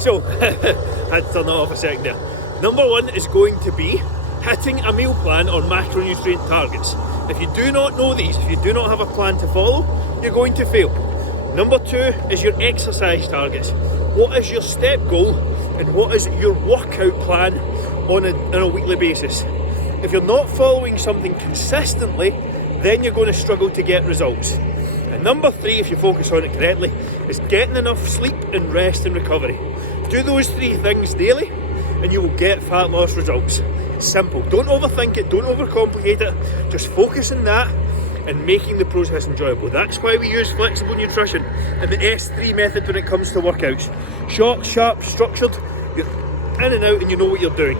So, had to turn that off a second there. Number one is going to be hitting a meal plan on macronutrient targets. If you do not know these, if you do not have a plan to follow, you're going to fail. Number two is your exercise targets. What is your step goal and what is your workout plan on a weekly basis? If you're not following something consistently, then you're going to struggle to get results. And number three, if you focus on it correctly, is getting enough sleep and rest and recovery. Do those three things daily and you will get fat loss results. Simple. Don't overthink it, don't overcomplicate it. Just focus on that and making the process enjoyable. That's why we use flexible nutrition and the S3 method when it comes to workouts. Short, sharp, structured, you're in and out and you know what you're doing.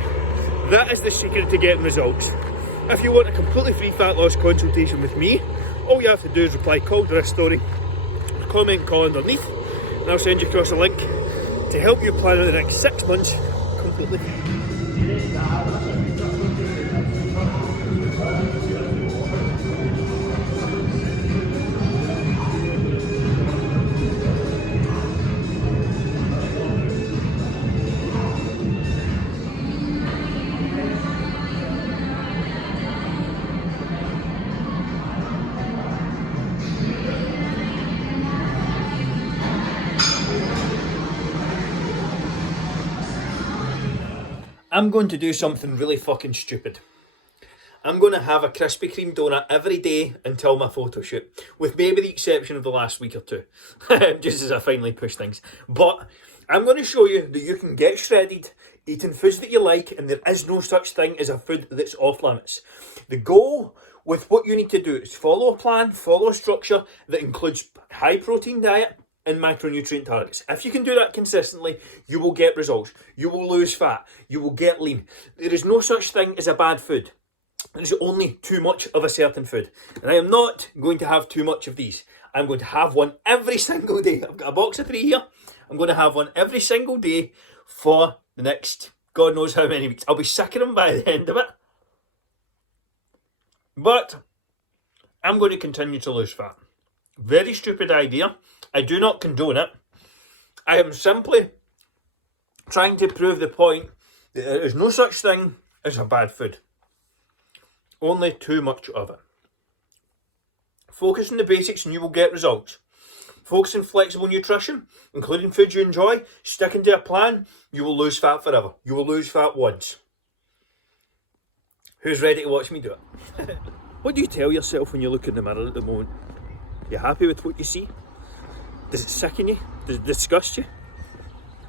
That is the secret to getting results. If you want a completely free fat loss consultation with me, all you have to do is reply call to this story, comment call underneath, and I'll send you across a link to help you plan out the next 6 months completely free. I'm going to do something really fucking stupid. I'm going to have a Krispy Kreme donut every day until my photo shoot, with maybe the exception of the last week or two, just as I finally push things. But I'm going to show you that you can get shredded eating foods that you like, and there is no such thing as a food that's off limits. The goal with what you need to do is follow a plan, follow a structure that includes high protein diet and macronutrient targets. If you can do that consistently, you will get results. You will lose fat. You will get lean. There is no such thing as a bad food. There's only too much of a certain food. And I am not going to have too much of these. I'm going to have one every single day. I've got a box of 3 here. I'm going to have one every single day for the next God knows how many weeks. I'll be sick of them by the end of it. But I'm going to continue to lose fat. Very stupid idea. I do not condone it. I am simply trying to prove the point that there is no such thing as a bad food. Only too much of it. Focus on the basics and you will get results. Focus on flexible nutrition, including foods you enjoy, sticking to a plan, you will lose fat forever. You will lose fat once. Who's ready to watch me do it? What do you tell yourself when you look in the mirror at the moment? You happy with what you see? Does it sicken you? Does it disgust you?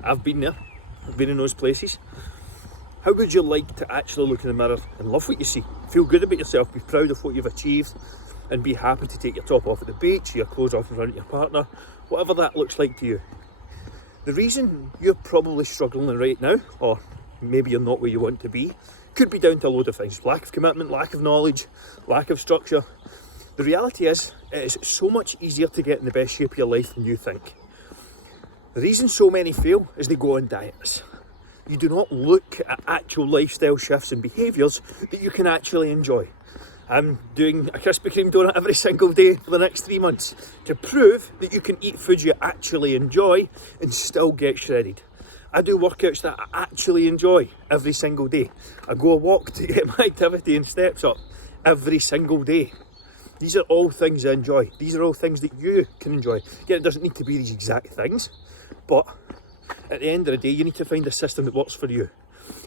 I've been there. I've been in those places. How would you like to actually look in the mirror and love what you see? Feel good about yourself, be proud of what you've achieved, and be happy to take your top off at the beach, your clothes off in front of your partner, whatever that looks like to you. The reason you're probably struggling right now, or maybe you're not where you want to be, could be down to a load of things. Lack of commitment, lack of knowledge, lack of structure. The reality is, it is so much easier to get in the best shape of your life than you think. The reason so many fail is they go on diets. You do not look at actual lifestyle shifts and behaviours that you can actually enjoy. I'm doing a Krispy Kreme donut every single day for the next 3 months to prove that you can eat foods you actually enjoy and still get shredded. I do workouts that I actually enjoy every single day. I go a walk to get my activity and steps up every single day. These are all things I enjoy. These are all things that you can enjoy. Again, it doesn't need to be these exact things, but at the end of the day, you need to find a system that works for you.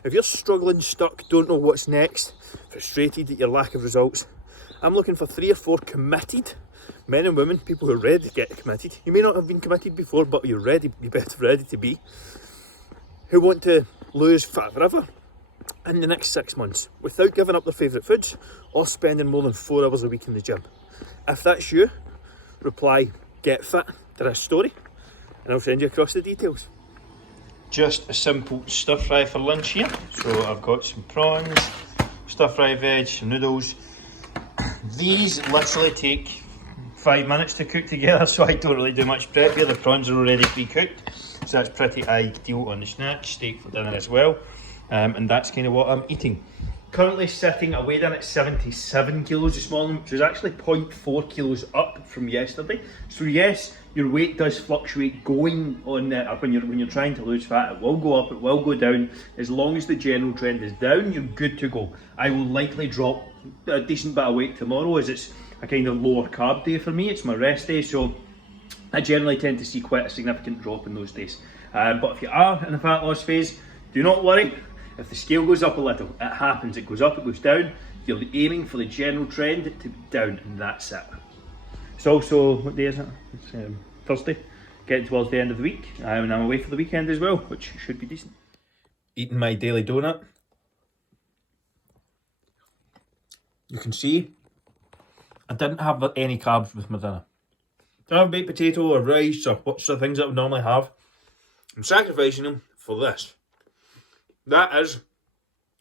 If you're struggling, stuck, don't know what's next, frustrated at your lack of results, I'm looking for 3 or 4 committed men and women, people who are ready to get committed. You may not have been committed before, but you're ready, you're better ready to be, who want to lose fat forever in the next 6 months without giving up their favourite foods or spending more than 4 hours a week in the gym. If that's you, reply get fit to this story and I'll send you across the details. Just a simple stir fry for lunch here. So I've got some prawns, stir fry veg, some noodles. These literally take 5 minutes to cook together, so I don't really do much prep here. The prawns are already pre-cooked, so that's pretty ideal on the snacks. Steak for dinner as well. And that's kind of what I'm eating. Currently sitting, I weighed in at 77 kilos this morning, which was actually 0.4 kilos up up from yesterday. So yes, your weight does fluctuate going on when you're trying to lose fat. It will go up, it will go down. As long as the general trend is down, you're good to go. I will likely drop a decent bit of weight tomorrow, as it's a kind of lower carb day for me. It's my rest day, so I generally tend to see quite a significant drop in those days. But if you are in the fat loss phase, do not worry. If the scale goes up a little, it happens. It goes up, it goes down. You're aiming for the general trend to be down, and that's it. It's also, what day is it? It's Thursday, getting towards the end of the week, and I'm away for the weekend as well, which should be decent. Eating my daily donut. You can see I didn't have any carbs with my dinner. Didn't have baked potato or rice or what's the things that I would normally have. I'm sacrificing them for this. That is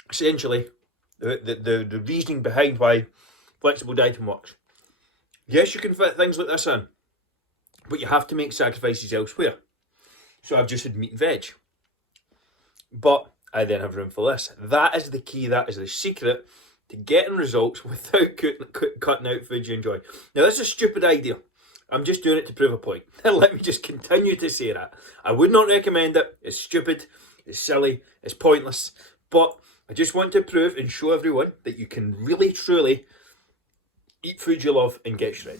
essentially the reasoning behind why flexible dieting works. Yes, you can fit things like this in, but you have to make sacrifices elsewhere. So I've just had meat and veg. But I then have room for this. That is the key, that is the secret to getting results without cutting out foods you enjoy. Now, this is a stupid idea. I'm just doing it to prove a point. Let me just continue to say that. I would not recommend it. It's stupid, it's silly, it's pointless. But I just want to prove and show everyone that you can really, truly eat food you love and get shredded.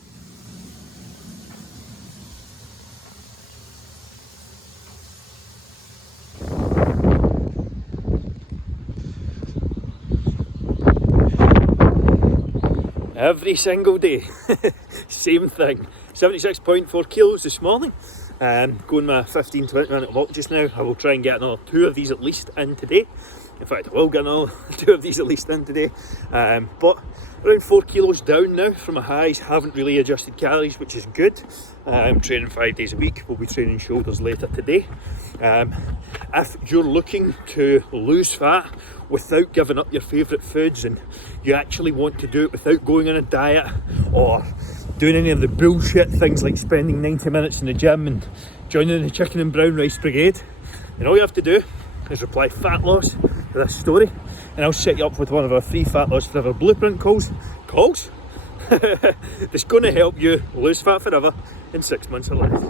Every single day, same thing. 76.4 kilos this morning. Going my 15-20 minute walk just now. I will try and get another 2 of these at least in today. In fact, I will get another 2 of these at least in today. But around 4 kilos down now from my highs. Haven't really adjusted calories, which is good. I'm training 5 days a week. We'll be training shoulders later today. If you're looking to lose fat without giving up your favourite foods, and you actually want to do it without going on a diet or doing any of the bullshit things like spending 90 minutes in the gym and joining the chicken and brown rice brigade, then all you have to do is reply fat loss to this story, and I'll set you up with one of our free Fat Loss Forever blueprint calls that's going to help you lose fat forever in 6 months or less.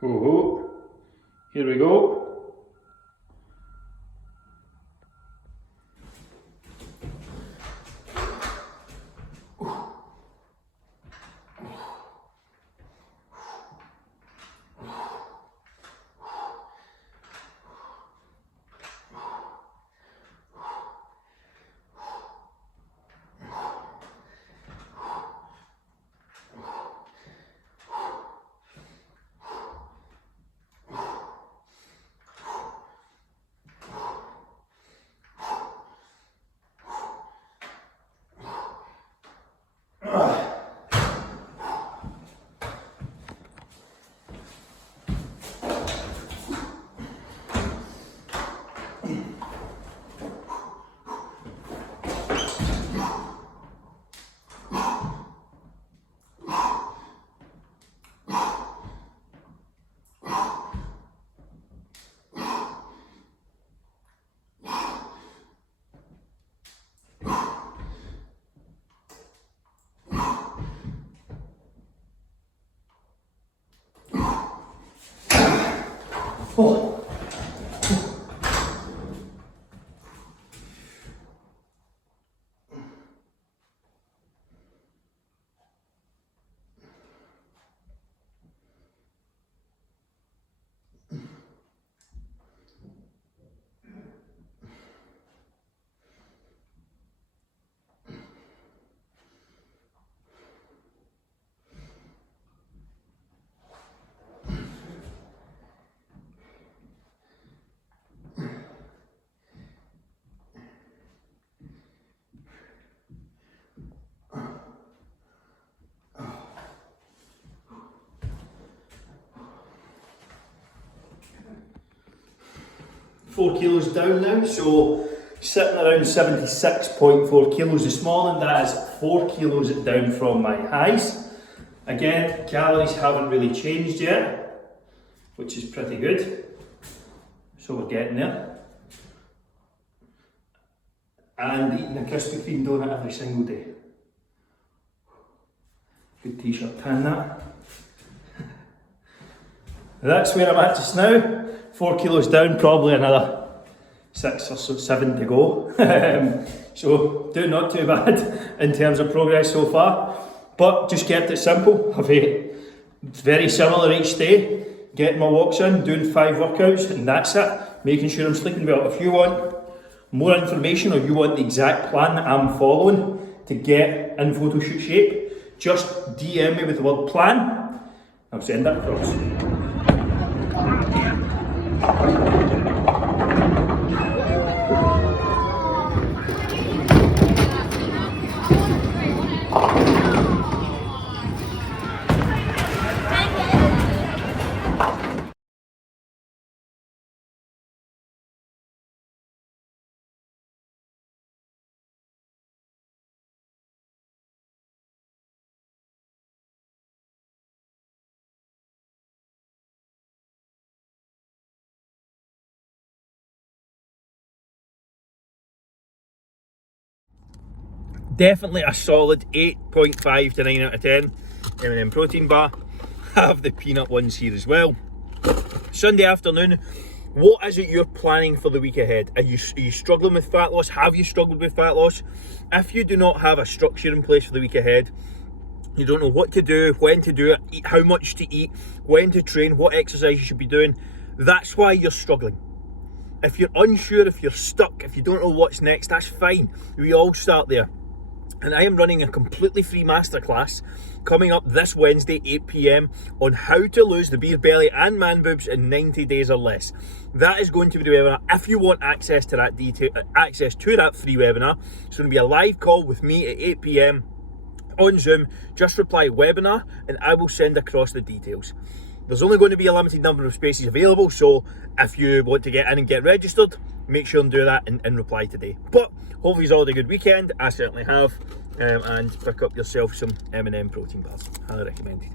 Oh, here we go. Oh. 4 kilos down now, so sitting around 76.4 kilos this morning. That is 4 kilos down from my highs. Again, calories haven't really changed yet, which is pretty good. So we're getting there. And eating a Krispy Kreme donut every single day. Good t-shirt, tan that. That's where I'm at just now. 4 kilos down, probably another 6 or 7 to go. So doing not too bad in terms of progress so far. But just kept it simple. I've ate very similar each day. Getting my walks in, doing 5 workouts, and that's it. Making sure I'm sleeping well. If you want more information or you want the exact plan that I'm following to get in photoshoot shape, just DM me with the word plan. I'll send that across. Definitely a solid 8.5 to 9 out of 10 M&M protein bar. Have the peanut ones here as well. Sunday afternoon, what is it you're planning for the week ahead? Are you struggling with fat loss? Have you struggled with fat loss? If you do not have a structure in place for the week ahead, you don't know what to do, when to do it, how much to eat, when to train, what exercise you should be doing, that's why you're struggling. If you're unsure, if you're stuck, if you don't know what's next, that's fine. We all start there. And I am running a completely free masterclass coming up this Wednesday, 8 PM, on how to lose the beer belly and man boobs in 90 days or less. That is going to be the webinar. If you want access to that free webinar, it's going to be a live call with me at 8 PM on Zoom. Just reply webinar and I will send across the details. There's only going to be a limited number of spaces available, so if you want to get in and get registered, make sure and do that and reply today. But hopefully you've all had a good weekend. I certainly have. And pick up yourself some M&M protein bars. Highly recommended.